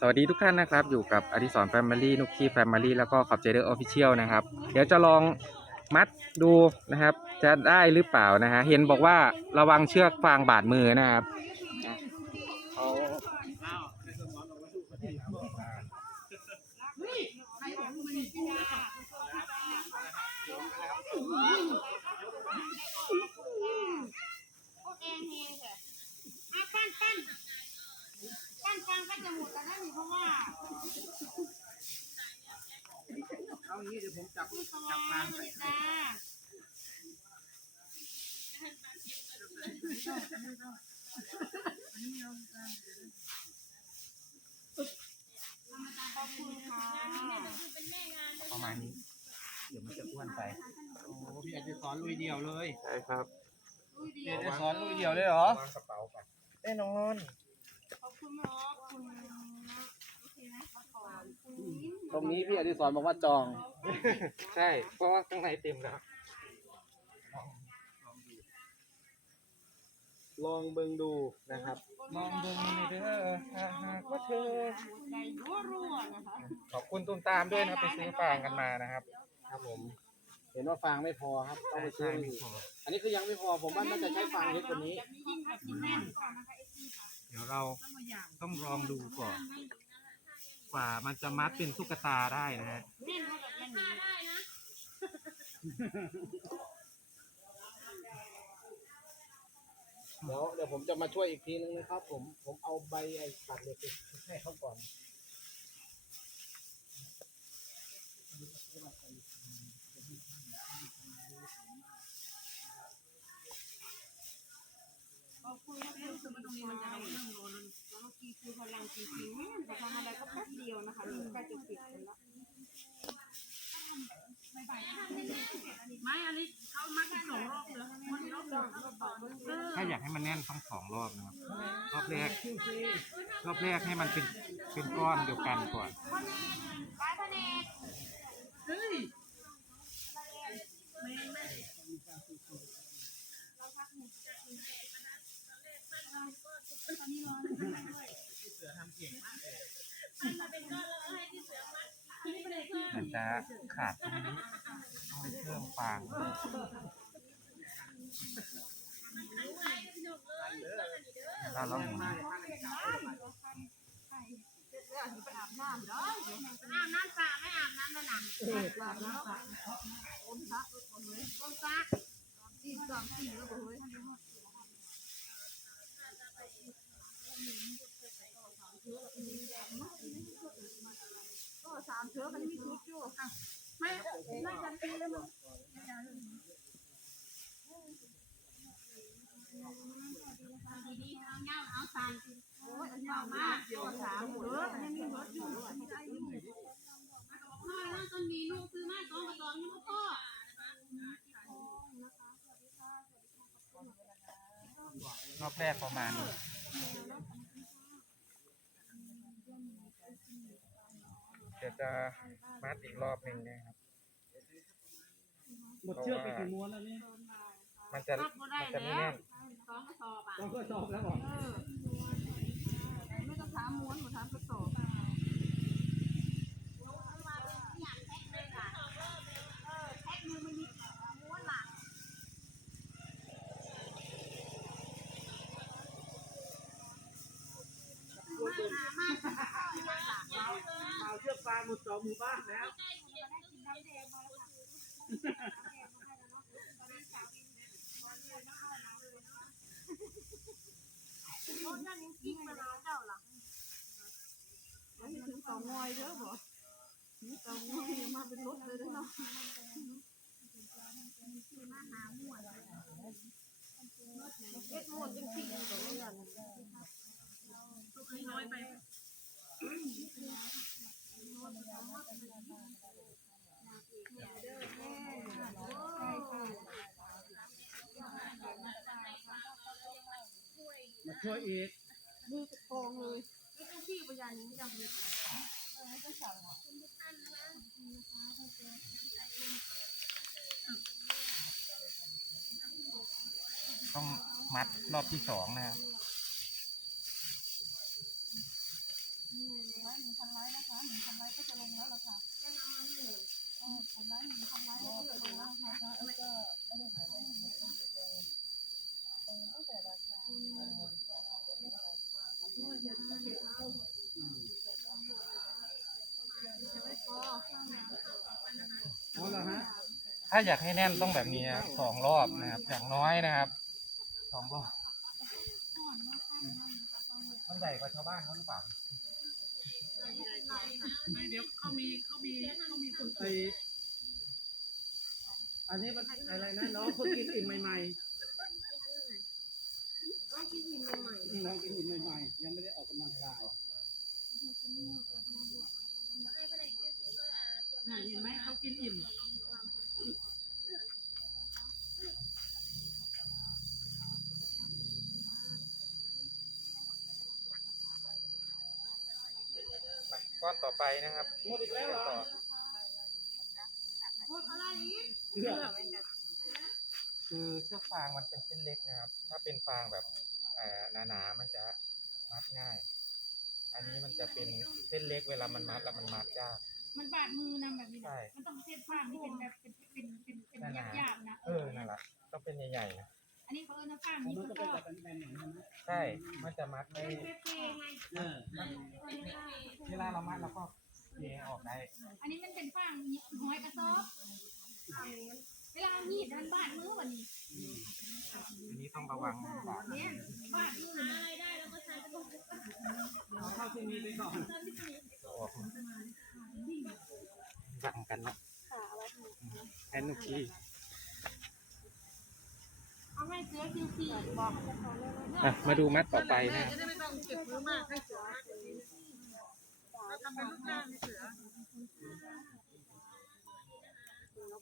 สวัสดีทุกท่านนะครับ อยู่กับอดิสรแฟมิลี่นุกกี้แฟมิลี่แล้วก็ขอบใจเดอร์ออฟฟิเชียลนะครับ เดี๋ยวจะลองมัดดูนะครับ จะได้หรือเปล่านะฮะ เห็นบอกว่าระวังเชือกฟางบาดมือนะครับปั้นปั้นปั้นปั้นก็จะหมดแล้วนะนี่เพราะว่า เอางี้เดี๋ยวผมจับผู้สจับว่างางใส่จ้าขอบคุณค่ะประมาณนี้ เดี๋ยวมันจะอ้วนไป โอ้พี่อาจจะสอนลุยเดียวเลยใช่ครับพี่อาจจะสอนลุยเดียวเลยเหรอวางกระเป๋าไปแน่นอน ขอบคุณมอบคุณโอเคนะขอบคุณยิ้มต รงนี้พี่อดิศรบอกว่าจอง ใช่ เพราะว่าข้างในเต็มแล้ว ลองเบิ่งดูนะครับ มองดูนี่เด้อถ้าหากว่าเธอใจรัวๆนะคะ ขอบคุณตูมตามด้วยนะครับไปซื้อฟางกันมานะครับ ครับผมเห็นว่าฟางไม่พอครับต้องไปซื้อใช่ไม่พออันนี้คือยังไม่พอผมว่าน่าจะใช้ฟางเยอะกว่านี้ยิ่งแบบแน่นค่ะนะคะเอฟซีค่ะเดี๋ยวเราต้องลองดูก่อนก ว่า มันจะมัดเป็นตุ๊กตาได้นะฮะแน่นเท่ากับแน่นได้นะเดี๋ยวเดี๋ยวผมจะมาช่วยอีกทีนึงนะครับ ผมผมเอาใบไอ้ตัดเหล็กไปให้เขาก่อนขอบคุณที่รู้สึกว่าตรงนี้มันจะเริ่มโดนแล้วเมื่อกี้ คือพลังจริงๆแม่แต่ทำอะไรก็แป๊บเดียวนะคะนี่กล้จะปิดกันแล้ว ไม่อันนี้เขามัดแค่สองรอบเหรอมันรอบเดียวรอบสองเออถ้าอยากให้มันแน่นต้องสองรอบนะครับรอบแรก รอบแรกให้มันเป็นเป็นก้อนเดียวกันก่อนไปพะเน กเฮ้ยมันจะขาดตรงนี้ต้องไปเพิ่มฟางเราลองหมุนอาบน้ำสระไม่อาบน้ำแล้วนะอาบน้ำสระอมสระอมเลยอมสระสี่สองสี่แล้วก็เฮ้ย ก็สามเชื้อมันมีชุดอยู่ไม่ไม่จำปีแล้วมั้งดีๆเอาเงาเอาสามโอ้ยเอามากเดี๋ยวสามเชื้อมันยังมีรถอยู่ไม่ได้อยู่น้อยนะต้นมีลูกซื้อมาสองกระสอบนี่พ่อรอบแรกประมาณ ดี๋ยวจะมัดอีกรอบหนึ่งนะครับ หมดเชือกไปกี่ม้วนแล้วเนี่ยมันจะรับบ่ได้มันจะไม่แล้แน่วนสองกระสอบอะต้องก็จอบแล้วบอกเออไม่ต้องถามม้วนหรือถามกระสอบ อยู่บ้านแล้วรถนั่นยังกิ้งมาแล้วเจ้าหลังแล้วถึงสองงอยเด้อบ่ถึงสองงอยมาเป็นรถเลยเด้อเนาะมาหาหมวนเอ็ดหมวนจังสี่ตัวอย่างน้อยไป มาช่วยอีกมือกระโปรงเลยไม่ต้องที่ปัญญานี้ไม่จำเป็นต้องมัดรอบที่สองนะครับ เหนึ่งทำไรก็จะลงแล้วล่ะค่ะแค่น้ำมันหนึ่งเออผลไม้หนึ่งทำไรก็จะลงแล้วค่ะแล้วก็ไม่ได้หายไปไหนไม่ได้อยู่ตรงตรงตั้งแต่ราคา เอาละฮะ ถ้าอยากให้แน่นต้องแบบนี้สองรอบนะครับ อย่างน้อยนะครับสองรอบมันใหญ่กว่าชาวบ้านเขาหรือเปล่าไม่เดี๋ยวเขามีเขามีเขามีคนไออันนี้มันอะไรนะน้องเพิ่งกินอิ่มใหม่ ๆ น้องกินอิ่มใหม่ๆน้องกินอิ่มใหม่ๆยังไม่ได้ออกกำลังกายเห็นไหมเขากินอิ่มก้อนต่อไปนะครับหมดอีกแล้วเหรอต่อเลือกคือเชือกฟางมันเป็นเส้นเล็กนะครับ ถ้าเป็นฟางแบบเอ่อ หนาๆมันจะมัดง่าย อันนี้มันจะเป็นเส้นเล็กเวลามันมัดแล้วมันมัดยาก มันบาดมือนะแบบนี้ใช่ มันต้องเส้นฟางที่เป็นแบบเป็นเป็นเป็นเป็นหนาหยาบๆนะๆเออนั่นแหละต้องเป็นใหญ่ๆนะอันนี้เขาเออนะฟางผมนี่มันก็ก็ก็เป็นแบบแบนๆอย่างนั้นนะใช่มันจะมัดได้เป๊ะๆไงเออเวลาเรามัดเราก็เยออกได้อันนี้มันเป็นฟางหอยกระสอบ เวลามีดมันบาดมือวันนี้อันนี้ต้องระวังนะครับเนี่ยบาดมืออะไรได้แล้วก็ใช้กระบอกเอาเข้าที่นี้ไปก่อนออกสั่งกันนะแอนนุกี้เอาให้เสือคิวสี่บอกอะมาดูมัดต่อไปนะจะได้ไม่ต้องเก็บมือมากให้เสือมากกว่า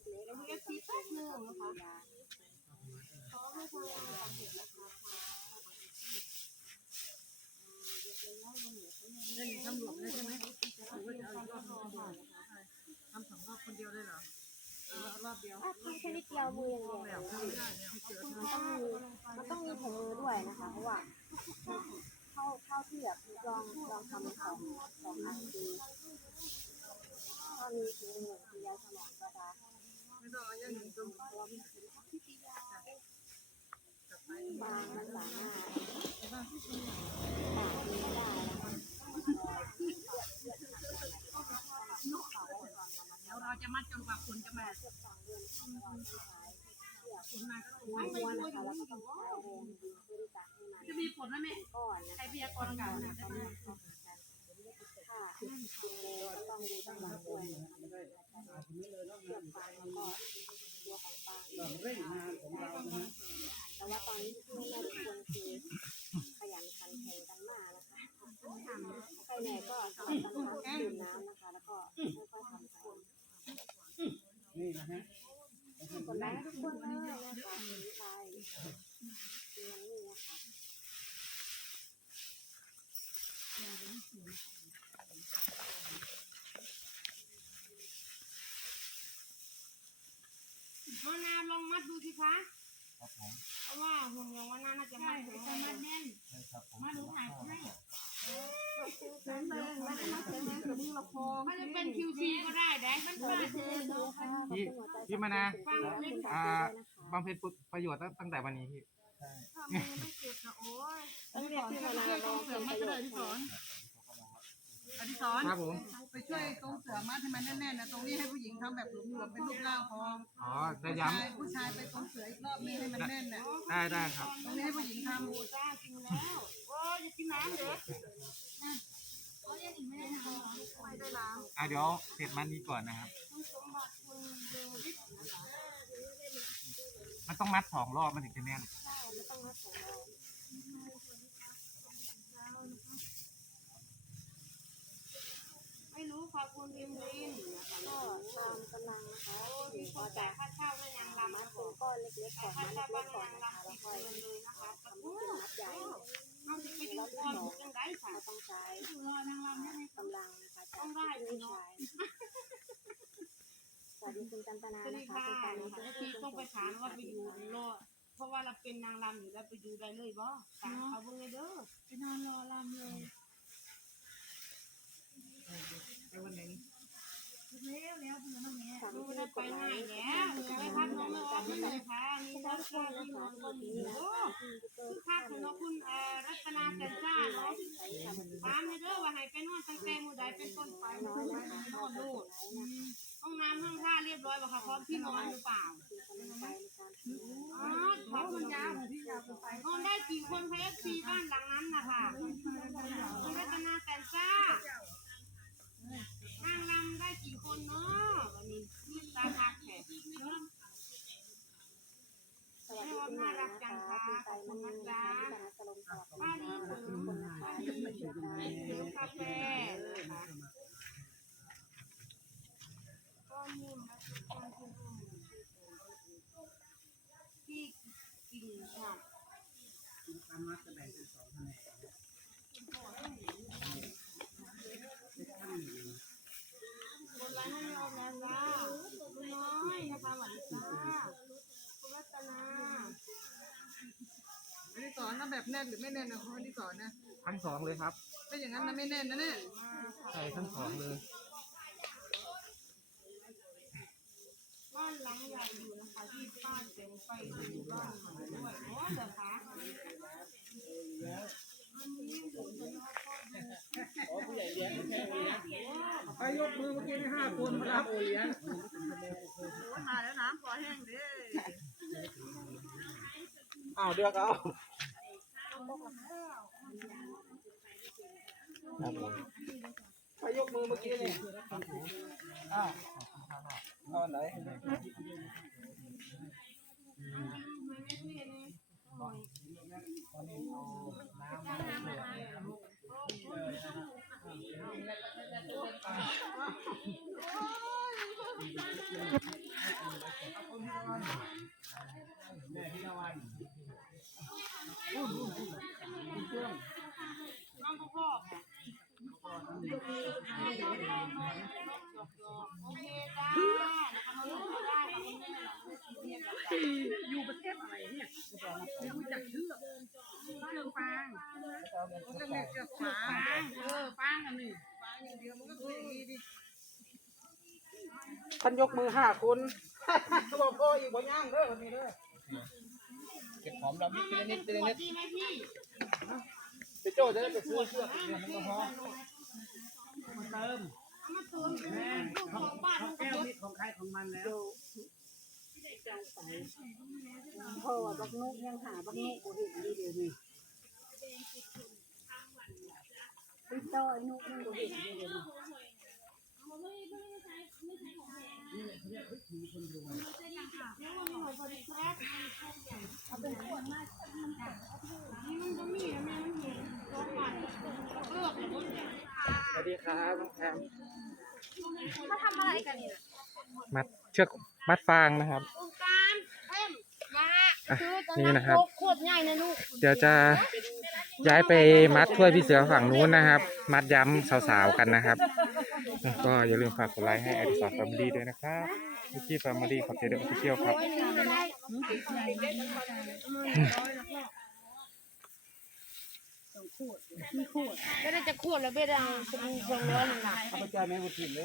นี้แล้วทำเป็นลูกจ้างให้เสือเดี๋ยวเอฟซีแป๊บนึงนะคะเล่นทำหลวงได้ใช่ไหมหรือว่าจะเอารอบหนึงคนเดียวทำสองรอบคนเดียวเลยเหรอรอว่ารอบเดียวถ้าทำแค่นิดเดียวมืออย่างเดียวมันต้องมีมันต้องมีถุงมือด้วยนะคะเพราะว่าเข้าเข้าที่แบบลองลองทำสองสองอันดูถ้ามีถุงมือที่ยาสมองก็จะไม่ต้ เรางมันสามารถปากมือได้นะคะเดี๋ยวเราจะมัดจนกว่าคนจะมาคนมาก็ม้วนๆนะคะแล้วก็ต้องใช้แรงดึงเพื่อที่จะให้มาจะมีผลไหมแม่ใช้คะพยากรณ์อากาศนะประมาณสองกันค่ะดึงแรงก็ต้องดูจังด้วยนะคะเชือกฟางแล้วก็ตัวของฟาง เราเร่งงานของเรานะฮะ แต่ว่าตอนนี้ที่แม่ทุกคนคือขยันขันแข็งกันมากนะคะใครเห นื่อยก็สลับกันทำดื่มน้ำนะคะ แล้วก็ค่อยๆทำไปนี่นะฮะกดไลค์ให้ทุกคนเลยนะคะคุณชายคุณมันนี่นะคะมานาวลองมัดดูสิคะครับผมเพราะว่าห่วงว่าน่าจะมัดแข็งมัดแน่นใช่ครับผมมาดูถ่ายให้เซ็นเลยไม่ได้มาเซ็นเลยกับมือละครมันจะเป็นคิวซีก็ได้ได้มันบาดมือเนาะพี่พี่มานะฟังเล่นอ่าด้วยนะคะบำเพ็ญประโยชน์ตั้งตั้งแต่วันนี้พี่ต้องเรียกพี่มานาลองเป็นประโยชน์ของ อดิศรครับผม ไปช่วยตรงเสือมัดให้มันแน่นๆนะตรงนี้ให้ผู้หญิงทำแบบหลวมๆเป็นรูปร่างพออ๋อได้ผู้ย้ชายผู้ชายไปตรงเสืออีกรอบนึงให้มันแน่นน่ะำได้ได้ครับ ตรงนี้ให้ผู้หญิงทำจ้ากินแล้วโอ้ยกินน้ำเด้อเขาเรียกอีกไม่ได้ทำไม่ได้ล้างอะเดี๋ยวเสร็จมันนี้ก่อนนะครับ มันต้องมัดสองรอบมันถึงจะแน่น ใช่ไม่ต้องมาของเรา ไม่รู้ขอบ คุณริมริมก็ตามกำลังนะคะมีคก็นจ่าจะยค่าเช่าด้วยยังมัรำดเป็นก้อนเล็กๆก่อนค่ามัดเช่าเล็บ้ากนๆก่อนยังนะคะรำแล้วสิบค่อยเดือนเลยนะคะทำให้เป็นมัดใหญ่เอาสิไปดูความจังได้ค่ะเราต้องใช้ดูรอนางรำได้ไหมกำลังนะคะจากผู้ชายสวัสดีคุณจันตนาสวัสนะคะค่ะคุณปานีที่ต้องไปถามว่าไปอยู่รอเพราะว่าเราเป็นนางรำอยู่แล้วไปอยู่ได้เลยบ่ตามเขาเบิ่งเลยเด้อไปนอนรอรำเลย ไปวันไหนแล้วแล้วคุณน้องแม่ดูไดไปไหนแล้วไปพักน้องนอนนี่เลยค่ะนี่รับช่วยที่นอนก็มีโอ้คือพักของน้องคุณรัตนาแตนซ่าเนาะตามให้เด้อว่าให้ไปนอนตั้งแต่มูไใดเป็นต้นไปนอนนอนดูห้องน้ำห้องท่าเรียบร้อยบ่ค่ะพร้อมที่นอนหรือเปล่าอ๋อขอบคุณจ้าคนอนได้กี่คนเพชรซีบ้านหลังนั้นนะคะคุณรัตนาแตนซ่า ได้กี่คนเนาะวันนี้มีตาหักแขกสวัสดีปีใหม่นะคะปีไทยมันมีนะคะที่คณะสลมสวัสดีป้าดีค่ะคุณทุกคนนะคะที่มาช่วยกันกาแฟนะคะก็นิ่มและทุกคนที่ร่วมที่กินค่ะคนไลน์ให้ยอมแล้วจ้าคุณน้อยนะคะหวัดดีจ้าคุณรัตนา อันนี้สอนนะแบบแน่นหรือไม่แน่นนะคนที่สอนนะทั้งสองเลยครับถ้าอย่างนั้นมันไม่แน่นนะเนี่ยใช่ทั้งสองเลย บ้านหลังใหญ่อยู่นะคะที่ป้าเจ๋งไปดูบ้านใหม่ด้วยเนาะเหรอคะอันนี้อยู่ตรงนั้นก็ใครยกมือเมื่อกี้นี่ห้าคนครับโอเลี้ยงมาแล้วน้ำปล่อยแห้งเด้ อ้าวเดือกเอา ใครยกมือเมื่อกี้นี่อ้าวเอาไหนน้องพ่อค่ะโอเคจ้าน อยู่ประเทศอะไรเนี่ยไม่รู้จักชื่อเชือกฟางเขาจะเรียกเชือกฟางเออฟางอันนี้ฟางอย่างเดียวมันก็คืออย่างนี้ดิท่านยกมือห้าคนบอกพ่ออีกบ่ย่างเด้อคนนี้เด้อ ก็บหอมรอมริบทีละนิดทีละนิดดีไหมพี่ไปโจ้จะได้ไปซื้อเชือกอีกเนี่ยมันก็พอเอามาตูนลูกของบ้านลูกของรถของใครของมันแล้วพ่อบักนุกยังหาบักนุกบ่เห็นดีเดี๋ยวนี้พี่ต้อยนุกยังบ่เห็นดีเดี๋ยวนี้นี่มันก็มีนะแม่มันเร้อนหวานเลือกเลยคนเนี่ย สวัสดีครับน้องแพมเขาทำอะไรกันเนี่ยมัดเชือกมัดฟางนะครับ องค์การเอ็มมาฮะอะคือตอนนี่นั้นนะครับ โคตรใหญ่นะลูกเดี๋ยวจะย้ายไปมัดถ้วยพี่เสือฝั่งนู้นนะครับ มัดย้ำสาวๆกันนะครับแล้วก็อย่าลืมฝากกดไลค์ให้อดิสรแฟมิลี่ด้วยนะครับ วิกกี้แฟมิลี่ขอบใจเดอออฟฟิเชียลครับไม่ได้จะขวดแล้วเบ็ดเอาเป็นสองร้อยหนึ่งนะข้าพเจ้าแม่บุตรเลย